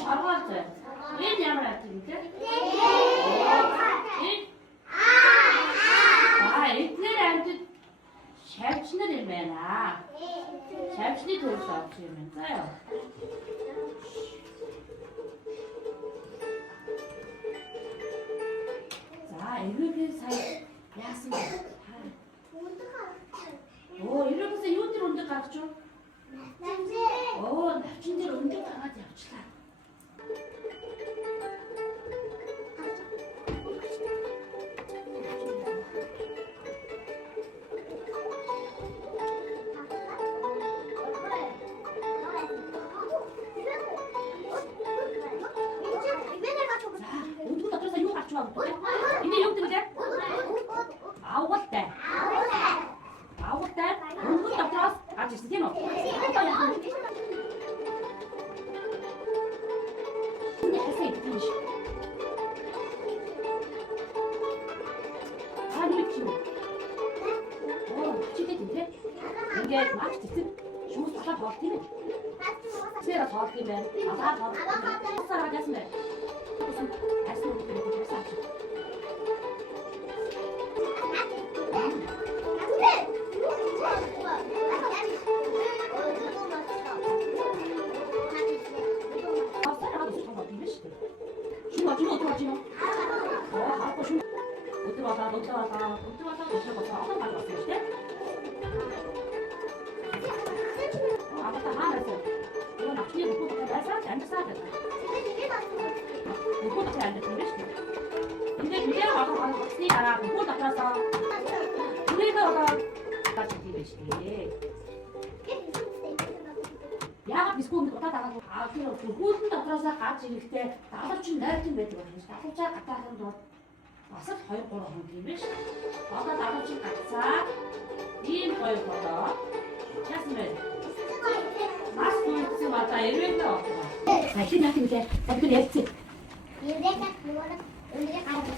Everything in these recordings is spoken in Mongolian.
шаргаалтай. Энэ ямар ард юм те? Эдгээр амьтад шавьчнаар юм байна. Шавьчны төрөл авч юм байна. За яа. За, эрүүгээ сая яасан бэ? Эрүүгээс юу тэр өндөр гарч юу? Навчин дээр өндөр гаргаад явчлаа. Ini yung tinggal. Awat deh. Untuk tak terus aja sih no. Ini kasih finish. Aduh cuma. Cita cita. Ini macam itu. Cuma salah thawat ini. Saya thawat ini. Apa thawat? Salah aja sih. Asal kita bisa. Яагаад бискүүнд удаагаад тэр хүүдэн дотроосоо гарч ирэхдээ далавч найртан байдаг юм шиг. Далавчаа гатаахын тулд бас л 2-3 хоног юм биш. Одоо далавч гацаа ийм 2 болоо. Яасан бэ? Маш гүйцэн бата эрвэнэ авах. Ахин яах юм бэ? Бүгд ярьцээ.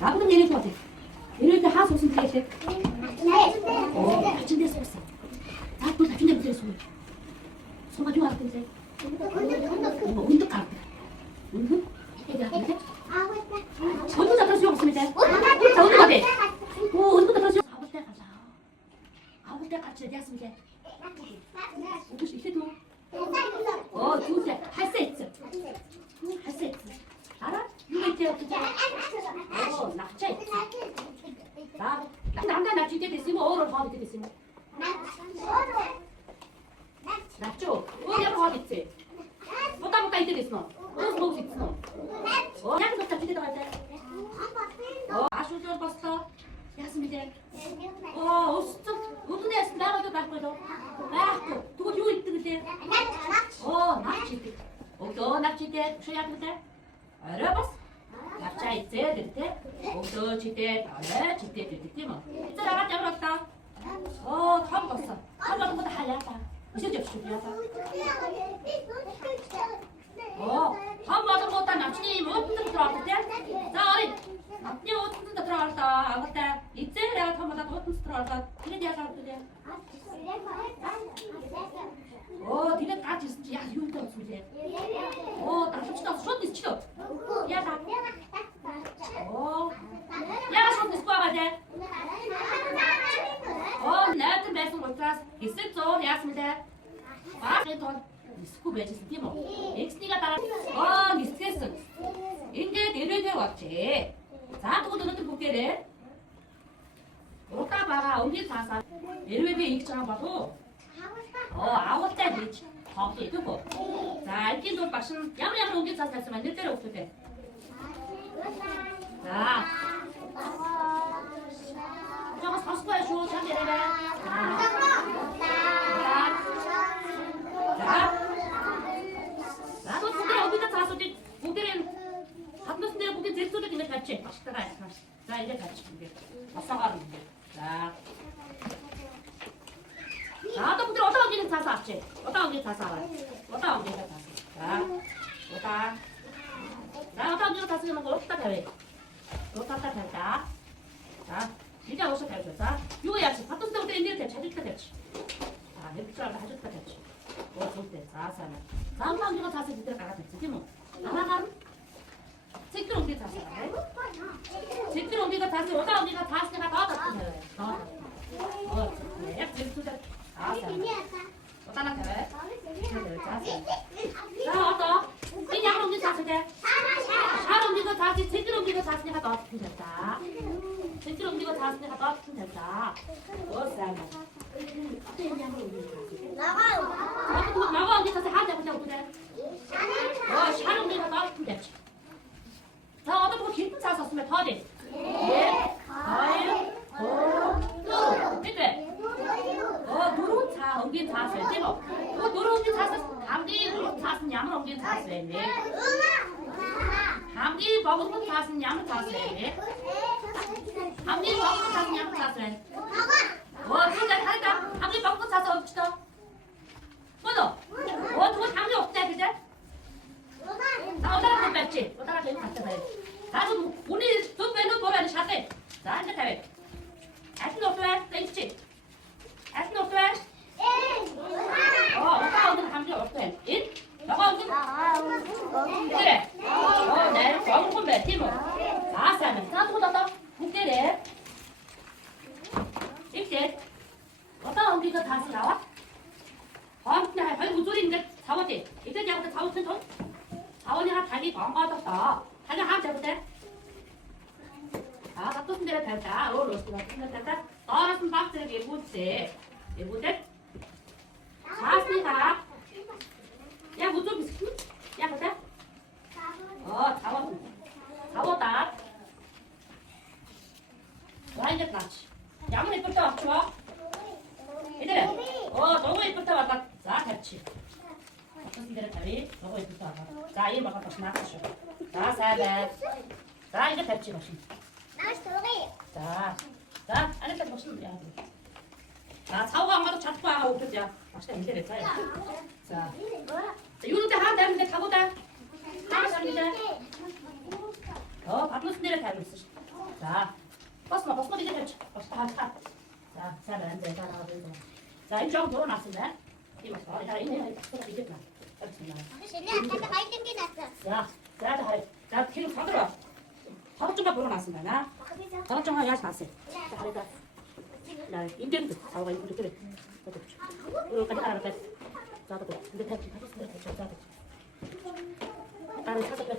Абд нэрээ тоо. Эрвэнэ хаас усан тэгээд. Ачиндээс усан. Заавал ачиндээс усан. Сумаа юу авах вэ? Өндөр гард. Өндөр? Өндөр дотрос юу гэсэн бэ? Өндөр бай. Өндөр дотрос юу авалтай гараа. Авалтай гарч яасан бэ? Өндөр ихтэй дүү. Түүсээ хасээц. Хасээц. Араа юу гэж явуулчих. Навчаа. Дандаа навчидээ гэсэн юм уу? Өөрөөр хоол идэх гэсэн юм уу? Навчоо. Ямар хоол идэх вэ? Мутаа идэх гэсэн үү? Өөс идсэн үү? Яг л навчидээ байгаа даа. Ашуулал бослоо. Яасан бэ? Өсцөг. Өдөрний ясан даагаад байхгүй лөө. Байхгүй. Тэгвэл юу идэх гэлээ? Навч идэх. Навч идэх. Шо яах вэ? Арай бас. Навчаа идэх гэдэг. Өдөө чидээ, арай чидээ гэдэг тийм үү? Тэр агаад ямар боллоо? Том болсон. Том болгоод хаяа та. Өсөж явчих яа та. Том болгоод навчны юм өөдөн дотор ордог тийм. За орё. Навчны өөдөн дотор орлоо. Агуултай. Эзээрээ том болоод өөдөн дотор орлоо. Тэгээд яагаад вэ? Тэгээд гаж ирсэн чи яг юутай болсон бэ? Далавчтаас шууд нисчихлөө. Яагаад? Яагаад шууд нисэх байгаа вэ? Найдан байсан учраас хэсэг зур яасан бэ? Багын тул нисэхгүй байжсэн тийм үү? Экснийга дараа нисгэсэн. Ингээд эрээгээ болжээ. За тэгвэл өнөөдөр бүгдээрээ удаа байгаа өнгийн цаасаар эрээгээ ийгч байгаа болов уу? Агуултай гэж тоглодог уу? За алгийн дур багш нь ямар өнгийн цаас байсан бэ? Нэр дээр өгсөдөө. За. Жогоос хосгүй шүү чам яраарай. За бүгдээ өнгийн цаасуудыг бүгдээ хатнаас нэр бүгдээ зэрцүүлээд ингэж тавьчих. Багштайгаа ажиллана. За ингэж тавьчих ингээд. Босоогоор ингээд. За. Одоо бүгд одоо өнгийн цаас авчээ. Одоо өнгийн цаас аваа. Одоо өнгийн цаас. За. Одоо. За одоо өнгийн цаас нэг уртаа тавья. Уртаа тавьдаа. За. 이제 어디서 배워줘? 자, 이거 야지. 바통 때부터 인디를 대, 자주 되지. 자, 해부처럼 자주 되지. 좋을 때, 자세하면. 다음 이거 자세 밑에 가가 됐지, 뭐. 하나가 자았으니까 넣어주면 된다. 젠틀 옮기고 자았으니까 넣어주면 된다. 어싸. 나가 언니 자세 하자 보자 그래. 샤를 옮기고 넣어주면 되지. 자, 어떤 거 깊은 자세 썼으면 더 돼. 예, 아유, 밑에. 누른 자 옮긴 자세. 제목. 누른 옮긴 자세. 감기 누른 자세 양을 옮긴 자세. 감기 먹은 자세 양을 자세. 감기 먹은 자세 양을 자세. 진짜 잘했다. 감기 먹은 자세 없지도. 뭐도? 누구 감기 없대 그제? 나 어디가 좀 뺐지? 어디가 좀 갔다 봐. 나도 오늘 두 배는 보면 샷해. 자, 이제 돼. 애플 없대. 땡치. 애플 없대. 오빠 오늘 감기 없대. 인? 너가 오늘? 그래. 내 좋아하는 건데, 팀은. 자, 싸면. 자, 또 더. 국대래. 이렇게. 어떤 옮기가 다시 나와? 근데 아이고 소리인데 자원이. 이제 내가 자원 튼 자원이랑 자기 반가웠다. 자기 하면 되거든. 다 쓴 대로 달다. 로스가 쓴 대로 달다. 떨어진 박스를 예보지. 예보지? 자스니까. 야, 뭐 좀 있어? 야, 보자. 자원다. 와, 이제 같이. 양은 예쁠 때 왔죠? 이들아. 너무 예쁠 때 왔다. 자, 같이. 쓴 대로 달리. 너무 예쁠 때 왔다. 자, 이 먹어 다시 나가시오. 자, 사배. 자, 이제 뱉지 마시. 자, 안에까지 마시면 돼. 자, 사오가 안 가도 잡고 하고 그러자. 맛있다, 이제 됐어요. 자, 이럴 때 하면 되는데 가보자. 하겠습니다. 밥도 쓴 대로 달리 있으시. 자, 버스마 이제 뱉지. 자, 사배 안 돼. 자, 나가보자. 자, 이쪽 돌아놨습니다. 이거 이제 자, 뒤로 가들어. 바로 좀만 불어놨습니다. 나. 바로 좀만 해야지 봤어요. 자, 가리다. 나 인견도 자오가 인견도 그래. 여기까지 따라갈 때. 자, 또 근데 대충 자. 따라 사서 빼.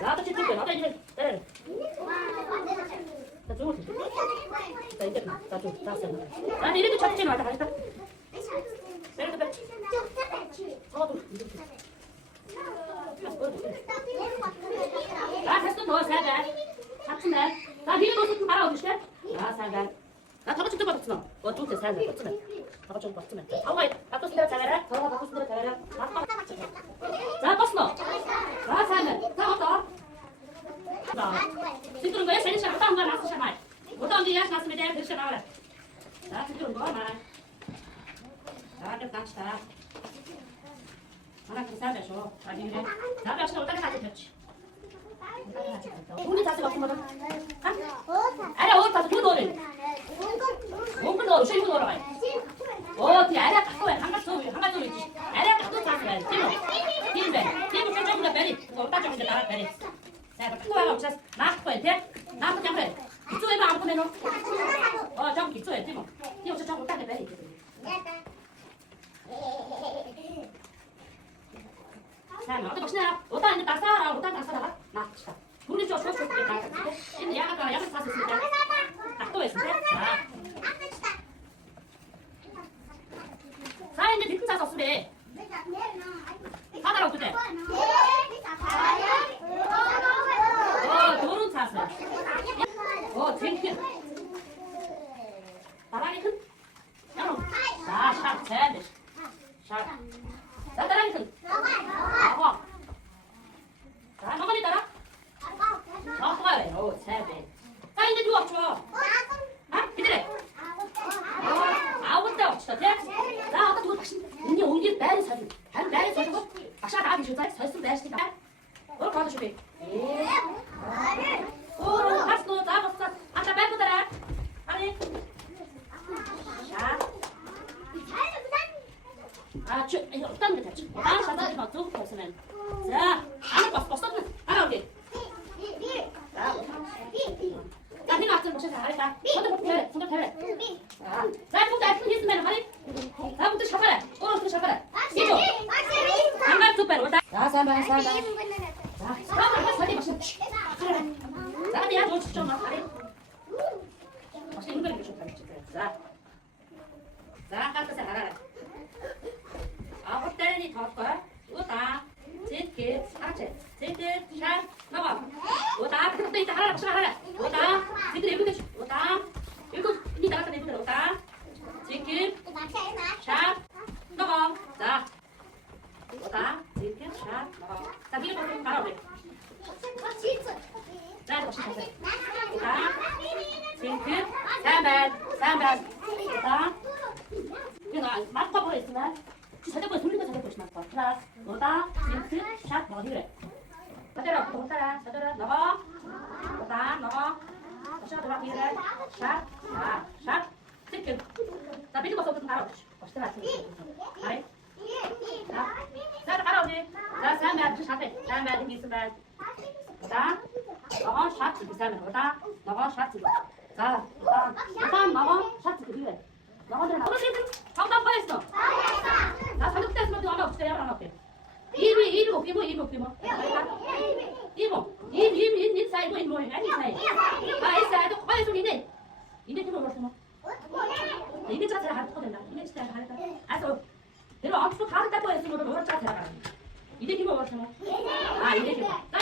나도 지금 빼. 나도 이제 때려. 자, 저거 좀. 자, 이제 자, 좀 땄어. 아니 이렇게 접지 말자. 가리다. 때려 빼. 저도 이렇게. 됐어, 너 살게. 잡치네. 나 니는 너 손좀 갈아오시게. 살게. 나 저거 좀 받았어. 좀 살게. 받치네. 저거 좀 받치네. 아우가 바꿔 쓴대로 잘해라. 저거 바꿔 쓴대로 잘해라. 자, 떴어 너. 자, 살게. 자, 왔다. 자, 지금 거야. 세리 시작. 어떤 거 나서 말. 어떤 게 나서면 돼. 대시 나와라. 자, 지금 거 말. 자, 좀 갑시다. 하나 더 사줘. 아니 그래. 나도 역시 어디다 가지 됐지. 우리 다시 갖고 먹어. 아니 어디 가서 두 노래. 뭔가 너 쉬고 놀아 봐. 뒤 아래 갖고 와. 한 가지 있지. 아래 갖고 가서 팀 표정보다 베리. 어디다 좀 이제 나가 베리. 자, 갖고 와가 없어. 나 갖고 해. 돼? 나 그냥 그래. 이쪽에만 안 보내놓. 저기 이쪽에 팀. 이 혹시 저거 딱 베리. 자, 어디 보시나요? 어디다 이제 딱 싸라. 어디다 딱 싸라. 나, 자, 우리 저 소스 다 이제 야가 야가 사셨습니다. 딱또 했습니다. 자, 이제 뒤큰 자 소스래. 받아라 그때. 도른 차스. 쟁취. 바람이 큰. 자, 샷, 셋, 샷. 자, 따라하기 큰. 자, 너만이 따라. 좋아요. 세 배. 자, 이제 누가 줘? 기다려. 아무것도 없어. 자, 아까 누구 다시 옮기 배를 사주. 배를 사주고. 아까 나 비주자. 설수 배시니까. 뭘 받아주게. 다시 또 잡았어. 아까 빼고 따라. 아니. 자. 이거 어떤 게 됐지? 사진 막 두고 있으면. 자, 버스. 여기. 자, 네가 앞서 보셔서 잘했다. 손톱 펴래. 자, 손톱 앞서 있으면 하니. 자, 부터 샤파래. 오른쪽 샤파래. 이쪽. 한발 두 발. 자, 3번. 자, 3번. 살리 마셔. 그래. За, я 좋지 좀 말해. 혹시 이거 좀 가르쳐 줘. 자. 자, 가서 알아라. 호텔이 더 오다. 제게 사체. 제게 샷 나와. 오다. 그때 이제 하라 하라. 오다. 제게 이렇게 오다. 이거 니 나갔다 내보내 오다. 제게 샷 나와. 자. 오다. 제게 샷 나와. 자, 미리 좀 가라 우리. 자, 혹시 가세요. 오다. 제게 3번. 오다. 이거 맞고 있으면 자전거 돌리고 자전거 맞고 플러스 오다 징크 샷 뭐 이래 그대로 동사라 저대로 나가 오다 나가 샷 돌아 이래 샷 징크 자 비디오 소리 나와 멋있다 아이 자 가라오지 자 사면 샷해 사면 있으면 오다 나가 샷 징크 사면 오다 나가 샷 징크 자 오다 나가 샷 징크 이래 나가들 나가 방금 뭐했어? 나 사격 때문에 또 하나 없어요 하나 없대. 이모. 이 사이 뭐 아니 사이. 아 사이도 거의 소리네. 이제 좀 먹었어. 이제 자세 할 거된다. 이제 진짜 할까? 아서 내가 아무도 다 했다고 했으면 너가 자세 하라. 이제 좀 먹었어. 아 이제 좀. 나